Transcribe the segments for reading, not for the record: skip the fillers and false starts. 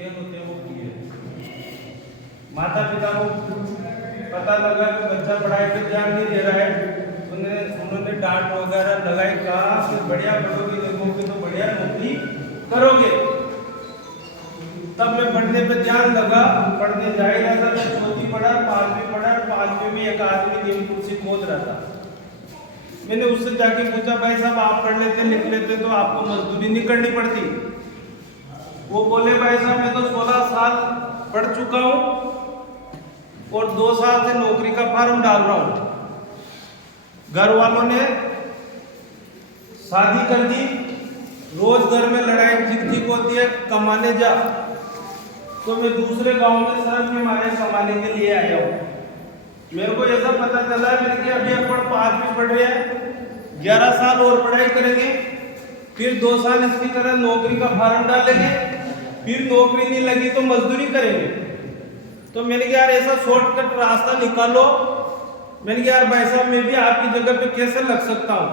खेल होते हैं वो किए। माता पिता को पता लगा कि बच्चा पढ़ाई पे ध्यान नहीं दे रहा है, उन्होंने डांट वगैरह लगाई, कहा कि बढ़िया पढ़ोगे देखोगे तो बढ़िया नौकरी करोगे। तब मैं पढ़ने पे ध्यान लगा, पढ़ने जा ही रहा था। मैं चौथी पढ़ा, पांचवी पढ़ा, पांचवी में एक आदमी नीम कुर्सी खोद रहा था। मैंने उससे जाके पूछा, भाई साहब आप पढ़ लेते लिख लेते तो आपको मजदूरी नहीं करनी पड़ती? वो बोले, भाई साहब मैं तो 16 साल पढ़ चुका हूं और 2 साल से नौकरी का फॉर्म डाल रहा हूं। घर वालों ने शादी कर दी, रोज घर में लड़ाई झगड़ी होती है, कमाने जा। तो मैं दूसरे गांव में शर्म के मारे कमाने के लिए आया हूँ। मेरे को ऐसा पता चला है कि अभी अपन 5वीं पढ़ रहे हैं, 11 साल और पढ़ाई करेंगे, फिर 2 साल इसकी तरह नौकरी का फॉर्म डालेंगे, फिर नौकरी नहीं लगी तो मजदूरी करेंगे। तो मैंने कहा यार ऐसा शॉर्टकट रास्ता निकालो। मैंने कहा यार भाई साहब मैं भी आपकी जगह पे कैसे लग सकता हूँ,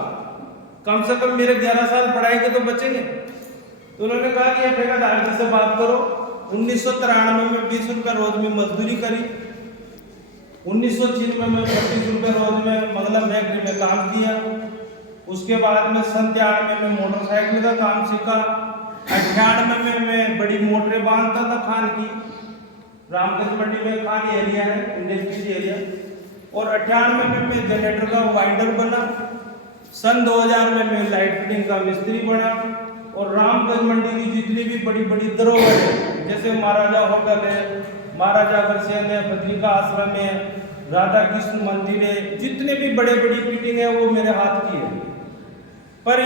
कम से कम मेरे 11 साल पढ़ाई के तो बचेंगे। तो उन्होंने कहा कि ठेकेदार जी से बात करो। 1993 में 20 रुपये रोज में मजदूरी करी। 1996 में 25 रुपये रोज में मंगलम बेकरी में काम किया। उसके बाद में 97 में मोटरसाइकिल का काम सीखा। 98 में मैं बड़ी मोटरें बांधता था खान की, रामगंज मंडी में खान एरिया है, इंडस्ट्रियल एरिया। और 98 में मैं जनरेटर का वाइंडर बना। सन 2000 में मैं लाइट फिटिंग का मिस्त्री बना। और रामगंज मंडी की जितनी भी बड़ी बड़ी धरोहर है, जैसे महाराजा होटल है, महाराजा अग्रसेन है, बद्रिका आश्रम है, राधा कृष्ण मंदिर है, जितने भी बड़े बड़ी फिटिंग है वो मेरे हाथ की है। पर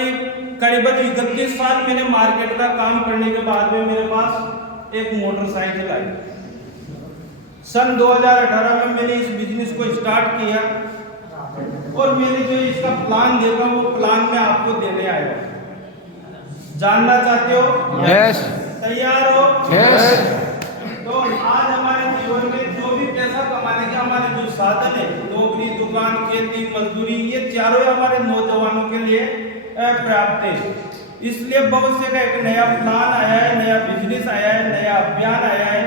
करीबन 31 साल मैंने मार्केट का काम करने के बाद में मेरे पास एक मोटरसाइकिल आई। सन 2018 में मैंने इस बिजनेस को स्टार्ट किया और मैंने जो इसका प्लान देखा वो प्लान मैं आपको देने आया हूं। जानना चाहते हो? यस। तैयार हो? यस। तो आज हमारे जीवन में जो भी पैसा कमाने के हमारे जो साधन है, नौकरी, दुकान, खेती, मजदूरी, ये चारों हमारे नौजवानों के लिए पर्याप्त है। इसलिए भविष्य का एक नया प्लान आया है, नया बिजनेस आया है, नया अभियान आया है।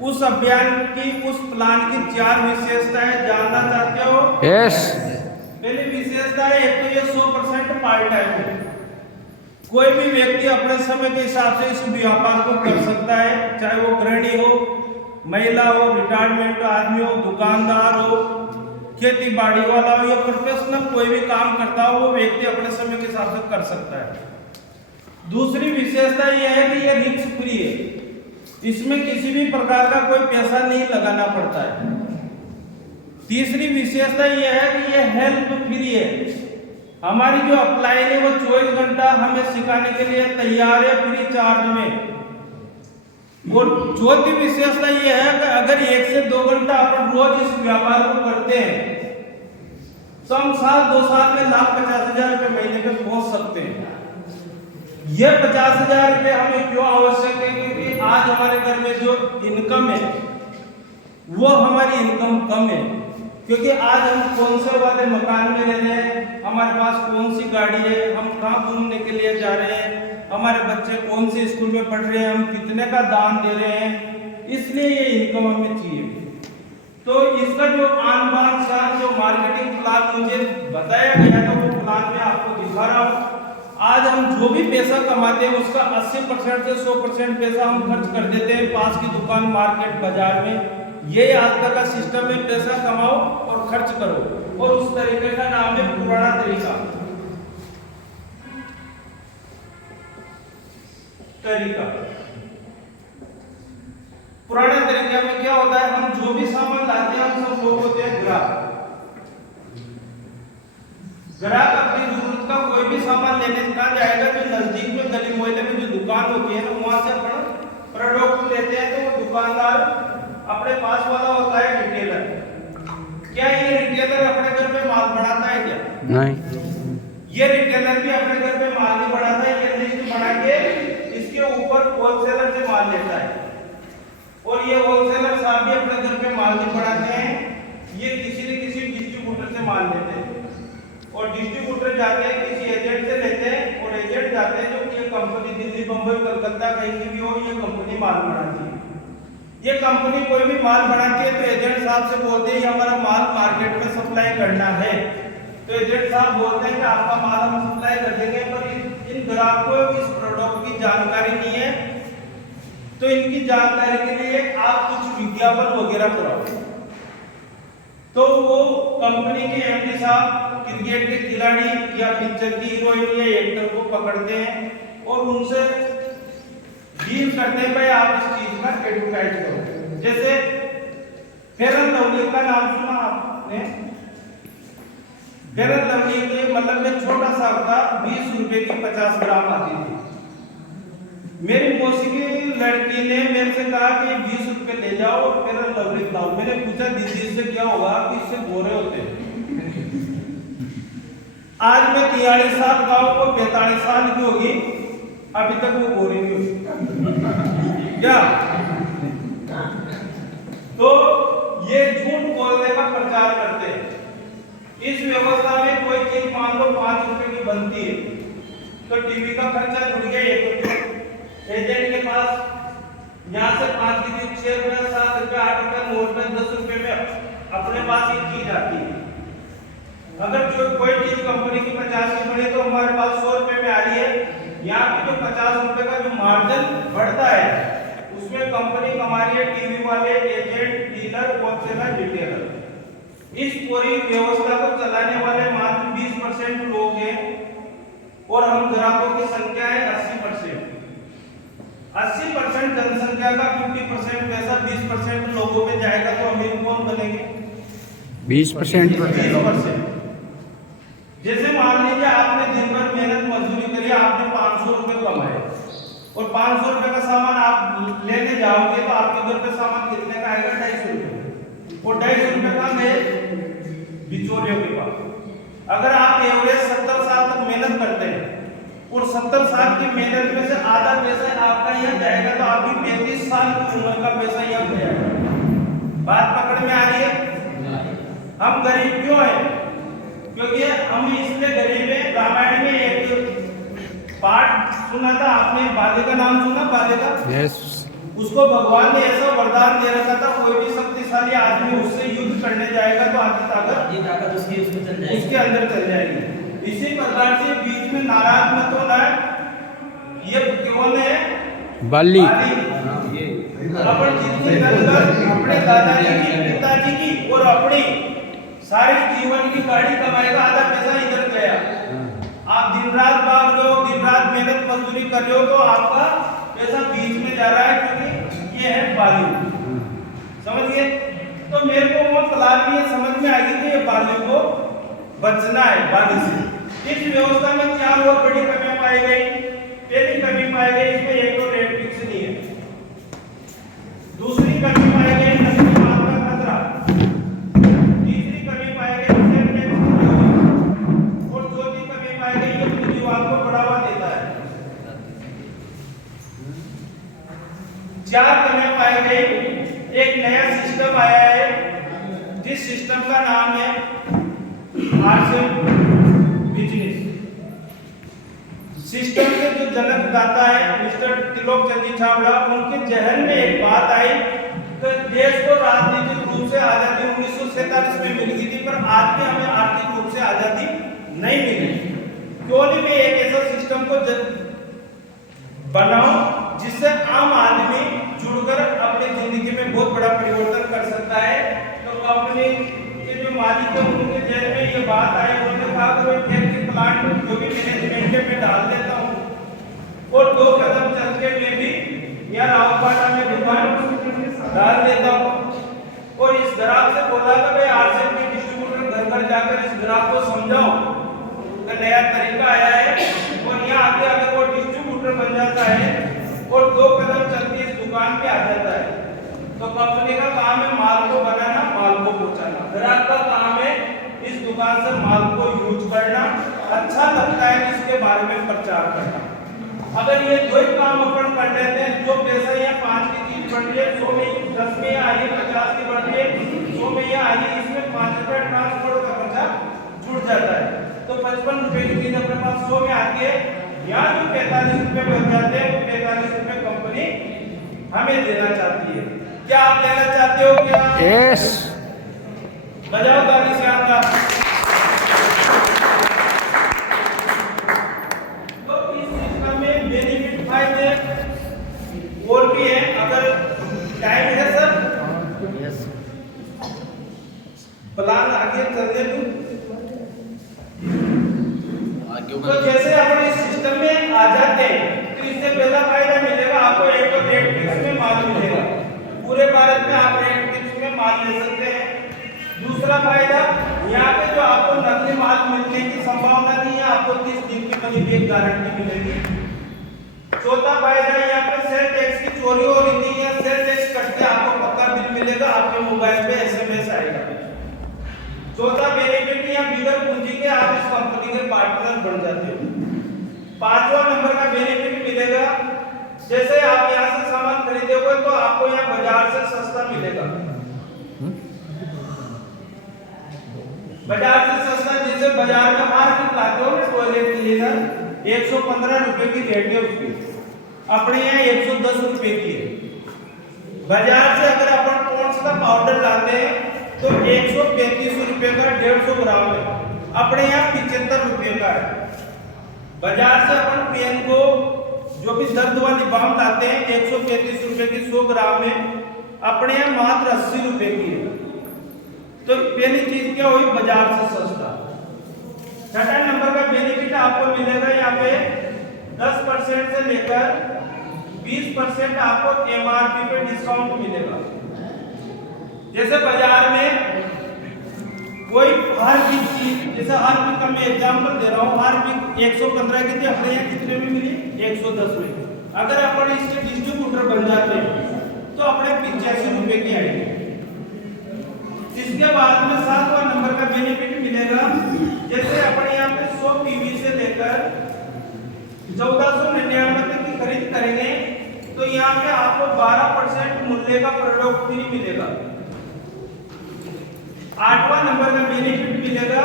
उस अभियान की, उस प्लान की 4 विशेषताएं जानना चाहते हो? यस। पहली विशेषता है, एक तो ये 100% पार्ट टाइम है। कोई भी व्यक्ति अपने समय के हिसाब से इस व्यापार को कर सकता है, चाहे वो गृहिणी हो, महिला हो, रिटायरमेंट आदमी हो, दुकानदार हो, खेती बाड़ी वाला हो या प्रोफेशनल कोई भी काम करता हो, वो व्यक्ति अपने समय के हिसाब से कर सकता है। दूसरी विशेषता यह है कि यह रिस्क फ्री है, इसमें किसी भी प्रकार का कोई पैसा नहीं लगाना पड़ता है। तीसरी विशेषता यह है कि यह हेल्प फ्री है। हमारी जो अप्लाई है वो 24 घंटा हमें सिखाने के लिए तैयार है, फ्री चार्ज में। और चौथी विशेषता यह है कि अगर 1 से 2 घंटा अपन रोज इस व्यापार को करते हैं तो हम 2 साल में 1,50,000 रुपये महीने पे पहुंच सकते हैं। यह 50,000 रुपये हमें क्यों आवश्यक है? क्योंकि आज हमारे घर में जो इनकम है वो हमारी इनकम कम है। क्योंकि आज हम कौन से वाले मकान में रह रहे हैं, हमारे पास कौन सी गाड़ी है, हम कहाँ घूमने के लिए जा रहे हैं, हमारे बच्चे कौन से स्कूल में पढ़ रहे हैं, हम कितने का दान दे रहे हैं, इसलिए ये इनकम हमें चाहिए। तो इसका जो आन बान शान जो मार्केटिंग प्लान मुझे बताया गया था वो प्लान मैं आपको दिखा रहा हूँ। आज हम जो भी पैसा कमाते हैं उसका 80% से 100% पैसा हम खर्च कर देते हैं पास की दुकान, मार्केट, बाजार में। ये आज तक का सिस्टम है, पैसा कमाओ और खर्च करो, और उस तरीके का नाम है पुराना तरीका। पुराने तरीके में क्या होता है, हम जो भी सामान लाते हैं हम सब लोग होते हैं ग्राहक। ग्राहक अपनी जरूरत का कोई भी सामान लेने कहाँ जाएगा? जो नजदीक में गली मोहल्ले में जो दुकान होती है ना, वहां से अपन प्रोडक्ट लेते हैं। तो वो दुकानदार अपने पास वाला होता है रिटेलर। क्या ये रिटेलर अपने घर पे माल बढ़ाता है क्या? नहीं। ये रिटेलर भी अपने घर पे माल नहीं बढ़ाता है, ये लिस्ट बना के इसके ऊपर होलसेलर से माल लेता है। और ये होलसेलर साहब भी अपने घर पे माल नहीं बढ़ाते हैं, ये किसी न किसी डिस्ट्रीब्यूटर से माल लेते हैं। और डिस्ट्रीब्यूटर जाते हैं किसी एजेंट से लेते हैं, और एजेंट जाते हैं जो ये कंपनी दिल्ली, बम्बई, कलकत्ता कहीं की भी हो, ये कंपनी माल बनाती है। ये कंपनी कोई भी माल बनाती है तो एजेंट साहब से बोलते हैं हमारा माल मार्केट में सप्लाई करना है, तो एजेंट साहब बोलते हैं कि आपका माल हम सप्लाई कर देंगे, पर इन ग्राहकों को इस प्रोडक्ट की जानकारी नहीं है, तो इनकी जानकारी के लिए आप कुछ विज्ञापन वगैरह कराओ। तो वो कंपनी के एमडी साहब क्रिकेट के खिलाड़ी या पिक्चर की हीरोइन या एक्टर को पकड़ते हैं और उनसे डील करते हैं, भाई आप इस चीज का एडवर्टाइज करो। जैसे फेयर एंड लवली का नाम सुना आपने? फेयर एंड लवली के मतलब में छोटा सा होता 20 रुपए की 50 ग्राम आती थी। मेरी मौसी की लड़की ने मेरे से कहा कि 20 रुपए ले जाओ और फेयर एंड लवली लाओ। मैंने पूछा दीदी इससे क्या होगा कि इससे गोरे होते हैं। आज मैं 43 साल का हूं, वो 45 साल की होगी, अभी तक वो गोरी नहीं हुई क्या? तो ये झूठ बोलने का प्रचार करते हैं। इस व्यवस्था में कोई चीज मान लो 5 रुपए की बनती है तो टीवी का खर्चा जुड़ गया 1 रुपया, एजेंट के पास यहाँ से 5 की चीज 6 रुपया, 7 रुपया, 8 रुपया, 9 रुपया, 10 रुपए में अपने पास एक चीज आती है। अगर जो कोई चीज कंपनी की 50 की बने तो हमारे पास 100 रुपए में आ रही है। यहाँ पे जो 50 रुपए का जो मार्जिन बढ़ता है उसमें कंपनी कमा रही है, टीवी वाले, एजेंट, डीलर, होलसेलर, रिटेलर। इस पूरी व्यवस्था को चलाने वाले मात्र 20% लोग हैं और हम ग्राहकों की संख्या है 80%। 80% जनसंख्या का 50% पैसा 20% लोगों में जाएगा तो अमीर कौन बनेंगे? 20%। जैसे मान लीजिए आपने दिन भर मेहनत मजदूरी करी, आपने 500 रुपए कमाए और 500 रुपए का सामान आप लेने जाओगे तो आपके घर पे सामान कितने का आएगा? 250 रुपए। और 250 रुपए कहाँ गए? बिचौलियों के पास। अगर आप एवरेज 70 साल तक मेहनत करते हैं और 70 साल की मेहनत में से आधा पैसा आपका यहाँ जाएगा तो आपकी 35 साल की उम्र का पैसा यहाँ जाएगा। बात पकड़ में आ रही है? हम गरीब क्यों हैं? क्योंकि हम इसलिए गरीब हैं। रामायण में एक पाठ सुना था आपने, बाले का नाम सुना? बाले का? यस। उसको भगवान ने ऐसा वरदान दे रखा था, कोई भी शक्तिशाली आदमी उससे युद्ध करने जाएगा तो आधी ताकत उसके अंदर चल जाएगी। इसी प्रकार से बीच में नाराज मत होना है। ये कौन है? बाली। अपन जितनी नजर अपने दादाजी की, पिताजी की और अपनी सारी जीवन की गाड़ी कमाएगा, आधा पैसा इधर गया। आप दिन रात भाग रहे हो, दिन रात मेहनत मजदूरी कर रहे हो तो आपका पैसा बीच में जा रहा है, क्योंकि ये है बाली। समझिए? तो मेरे को वो तलाश में समझ में आएगी कि ये बाली को बचना है, बाली से। इस व्यवस्था में 4 और बड़ी कमियां पाई गई। पहली कमी पाई गई, इसमें एक तो रेट फिक्स नहीं है। दूसरी कमी पाई गई, नकली माल का खतरा। तीसरी कमी पाई गई, सेल टैक्स की चोरी। और चौथी कमी पाई गई, ये पूंजीवाद को बढ़ावा देता है। 4 कमियां पाई गई। एक नया सिस्टम आया है जिस सिस्टम का नाम है आरसेप बिजनेस सिस्टम के जो जनक दाता है मिस्टर त्रिलोक चंद छाबड़ा, उनके जहन में एक बात आई कि देश को राजनीतिक रूप से आजादी 1947 में मिल गई थी, पर आज भी हमें आर्थिक रूप से आजादी नहीं मिली। क्यों नहीं मैं एक ऐसा सिस्टम को बनाऊं जिससे आम आदमी जुड़कर अपनी जिंदगी में बहुत बड़ा परिवर्तन कर सकता है। तो कंपनी के जो मालिक है उनके जहन में ये बात आई, उन्होंने कहा कि मैं फैक्ट्री प्लांट जो भी मैनेजमेंट है मैं डाल देता हूँ और 2 कदम चल के मैं भी यहाँ रावपाटा में दुकान डाल देता हूँ। और इस ग्राहक से बोला कि भाई आरसेप के डिस्ट्रीब्यूटर घर घर जाकर इस ग्राहक को समझाओ कि नया तरीका आया है और यहाँ आके अगर वो डिस्ट्रीब्यूटर बन जाता है और 2 कदम चल के इस दुकान पे आ जाता है तो कंपनी का काम है माल को बनाना, माल को पहुंचाना। ग्राहक का काम है इस दुकान से माल को यूज करना, अच्छा लगता है इसके बारे में प्रचार करना। अगर ये 2 ही काम अपन कर लेते हैं, जो पैसा यहाँ 5 की चीज बढ़ रही है 100 में 10 में आ रही है, 50 की बढ़ रही है 100 में यहाँ आ रही है, इसमें 5 रुपए ट्रांसपोर्ट का खर्चा जुड़ जाता है। तो 55 रुपए की चीज अपने पास 100 में आती है, यहाँ जो 45 रुपए बच जाते हैं वो 45 रुपए कंपनी हमें देना चाहती है। क्या आप लेना चाहते हो क्या? यस। बजाओ ताली से आपका। तो इस सिस्टम में बेनिफिट फायदे और भी है। अगर टाइम है सर, यस। प्लान आगे चलने दूं। आगे तो जैसे अपन इस सिस्टम में आ जाते हैं तो इससे पहला फायदा मिलेगा आपको, एक तो रेट फिक्स में माल मिलेगा, पूरे भारत में आप रेट फिक्स में माल ले सकते हैं। दूसरा फायदा, यहाँ पे जो आपको नकली माल मिलने की संभावना नहीं है, आपको 30 दिन की मनी बैक गारंटी मिलेगी। चौथा फायदा, यहाँ पे सेल टैक्स की चोरी हो रही थी, या सेल टैक्स कट के आपको पक्का बिल मिलेगा, आपके मोबाइल पे SMS आएगा। चौथा बेनिफिट, यहाँ बिगर पूंजी के आप इस कंपनी के पार्टनर बन जाते हो। पांचवा नंबर का बेनिफिट मिलेगा, जैसे आप यहाँ से सामान खरीदोगे तो आपको यहाँ बाजार से सस्ता मिलेगा। बाजार से सस्ता, जैसे बाजार में मार्केट लाते हो ना टॉयलेट क्लीनर, 115 रुपए की रेट है उसकी, अपने यहाँ 110 रुपए की है। बाजार से अगर अपन पॉन्ड्स का पाउडर लाते हैं तो 135 रुपए का 150 ग्राम है, अपने यहाँ 75 रुपए का है। बाजार से अपन पेन को जो भी दर्द वाली बाम लाते हैं 135 रुपए की 100 ग्राम में, अपने यहाँ मात्र 80 रुपए की है। तो पहली चीज क्या हुई, बाजार से सस्ता। छठा नंबर का बेनिफिट आपको मिलेगा यहाँ पे 10% से लेकर 20% आपको MRP पे डिस्काउंट मिलेगा। जैसे बाजार में कोई हर भी चीज, जैसे हर भी का मैं एग्जांपल दे रहा हूँ, हर भी 115 की थी, अपने यहाँ कितने में मिली, 110 में। अगर अपन इसके डिस्ट्रीब्यूटर बन जाते हैं तो अपने 85 रुपए की आएगी। इसके बाद में 7वां नंबर का बेनिफिट मिलेगा, जैसे अपने यहाँ पे 100 PV से लेकर 1499 तक की खरीद करेंगे तो यहाँ पे आपको 12% मूल्य का प्रोडक्ट फ्री मिलेगा। 8वां नंबर का बेनिफिट मिलेगा,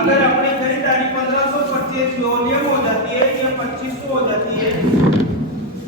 अगर अपनी खरीदारी 1500 परचेज वॉल्यूम हो